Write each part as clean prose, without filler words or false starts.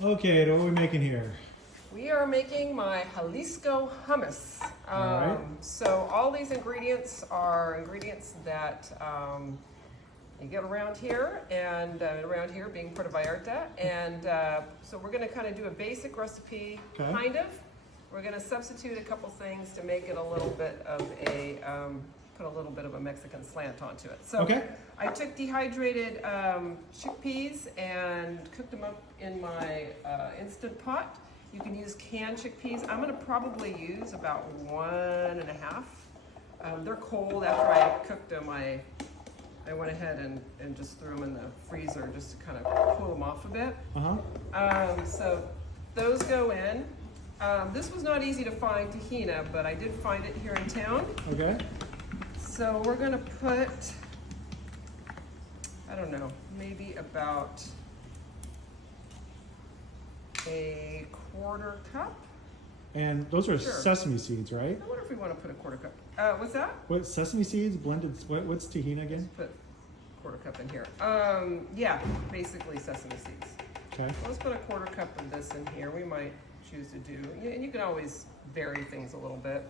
Okay, what are we making here? We are making my Jalisco hummus. Alright. So all these ingredients are ingredients that you get around here, and around here being Puerto Vallarta. And so we're going to kind of do a basic recipe, Okay. kind of. We're going to substitute a couple things to make it a little bit of a, put a little bit of a Mexican slant onto it. So Okay. I took dehydrated chickpeas and cooked them up in my Instant Pot. You can use canned chickpeas. I'm going to probably use about 1.5. They're cold. After I cooked them, I went ahead and just threw them in the freezer just to kind of cool them off a bit. So those go in. This was not easy to find tahini, but I did find it here in town. Okay. So we're going to put, I don't know, maybe about a 1/4 cup. And those are Sure. sesame seeds, right? I wonder if we want to put a 1/4 cup. What's that? What, sesame seeds blended? What's tahini again? Put 1/4 cup in here. Yeah, basically sesame seeds. Okay. Let's put a 1/4 cup of this in here. We might choose to do, and you can always vary things a little bit.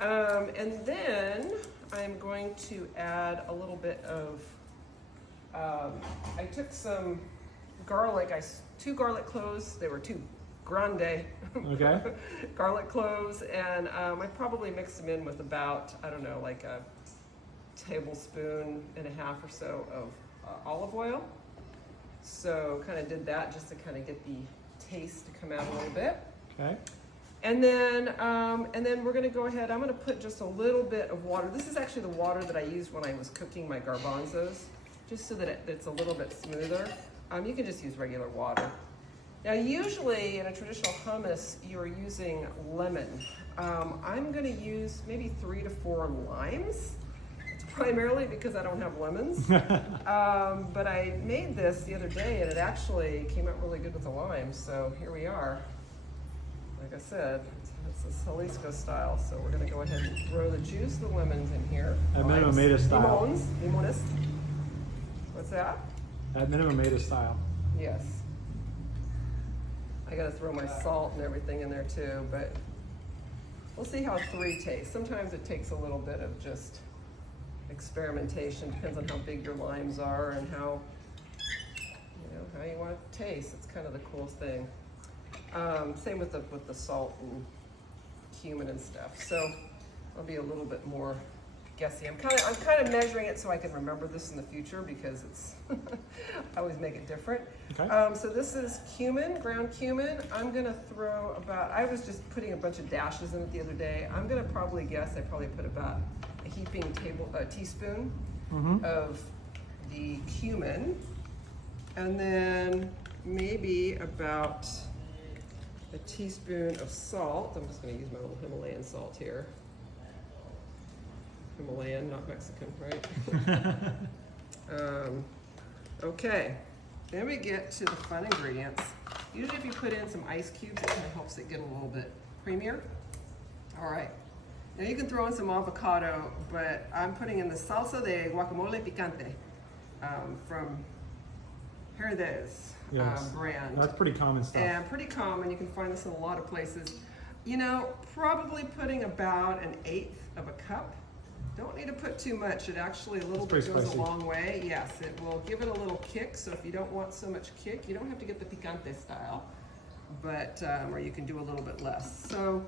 And then I'm going to add a little bit of, I took some garlic, 2 garlic cloves, they were 2 grande Okay. garlic cloves, and I probably mixed them in with about, I don't know, like a 1.5 tablespoons or so of olive oil. So kind of did that just to kind of get the taste to come out a little bit. Okay. And then we're going to go ahead. I'm going to put just a little bit of water. This is actually the water that I used when I was cooking my garbanzos, just so that it's a little bit smoother. You can just use regular water. Now, usually in a traditional hummus, you're using lemon. I'm going to use maybe 3 to 4 limes, primarily because I don't have lemons. But I made this the other day, and it actually came out really good with the limes. So here we are. Like I said, it's a Jalisco style, so we're going to go ahead and throw the juice of the lemons in here. At minimum made a style. Limones. What's that? At minimum made a style. Yes. I got to throw my salt and everything in there too, but we'll see how 3 tastes. Sometimes it takes a little bit of just experimentation. Depends on how big your limes are and how you want it to taste. It's kind of the cool thing. Same with the salt and cumin and stuff. So I'll be a little bit more guessy. I'm kind of measuring it so I can remember this in the future, because it's I always make it different. Okay. So this is cumin, ground cumin. I'm gonna throw about, I was just putting a bunch of dashes in it the other day. I'm gonna probably guess I probably put about a heaping teaspoon of the cumin, and then maybe about a teaspoon of salt. I'm just going to use my little Himalayan salt here. Himalayan, not Mexican, right? Okay, then we get to the fun ingredients. Usually if you put in some ice cubes, it kind of helps it get a little bit creamier. All right, now you can throw in some avocado, but I'm putting in the salsa de guacamole picante from Hedura's brand. That's pretty common stuff. And pretty common. You can find this in a lot of places. Probably putting about 1/8 of a cup. Don't need to put too much. It actually a little bit goes spicy. a long way. Yes, it will give it a little kick. So if you don't want so much kick, you don't have to get the picante style, but or you can do a little bit less. So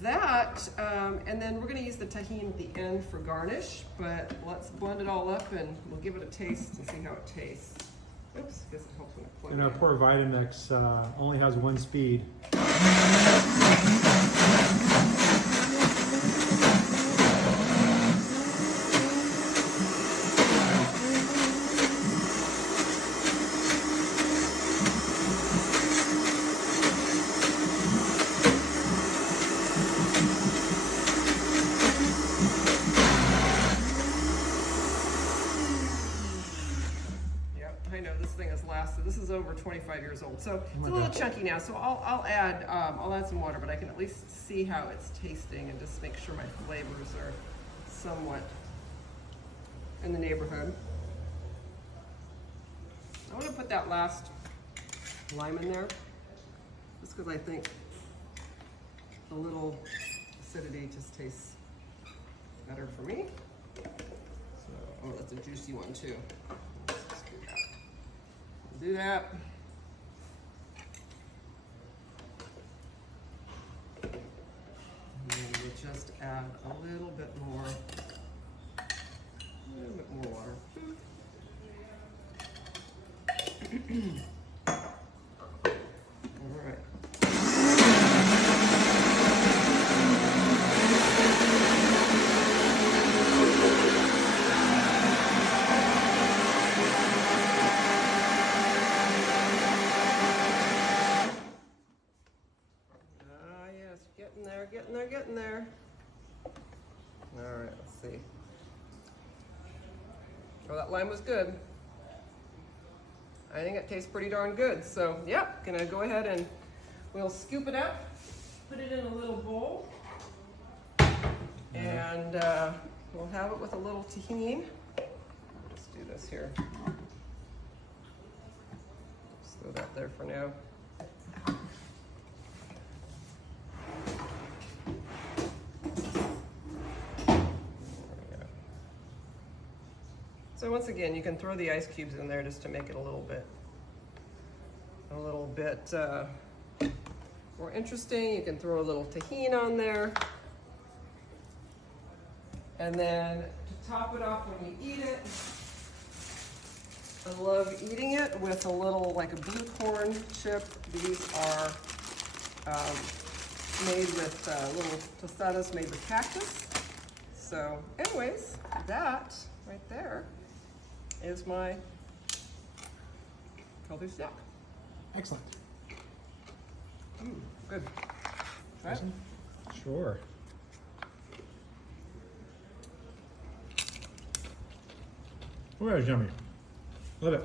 that, and then we're going to use the tahini at the end for garnish. But let's blend it all up, and we'll give it a taste and see how it tastes. Oops, guess it helps when it plugs And our in. poor Vitamix only has 1 speed. I know this thing has lasted. This is over 25 years old, so it's my a little God. chunky now. So I'll add some water, but I can at least see how it's tasting and just make sure my flavors are somewhat in the neighborhood. I want to put that last lime in there, just because I think a little acidity just tastes better for me. So, oh, that's a juicy one too. Let's just do that. Do that. And then we'll just add a little bit more water. All right. Ah, yes, getting there, getting there, getting there. All right, let's see. Oh, that lime was good. I think it tastes pretty darn good. So, yeah, gonna go ahead and we'll scoop it up, put it in a little bowl, and we'll have it with a little tahini. Just do this here. Just throw that there for now. So once again, you can throw the ice cubes in there just to make it a little bit more interesting. You can throw a little tahini on there. And then to top it off when you eat it, I love eating it with a little, like a blue corn chip. These are made with little tostadas made with cactus. So anyways, that right there is my healthy snack. Excellent. Good. Try it. Sure. Oh, that's yummy. Love it.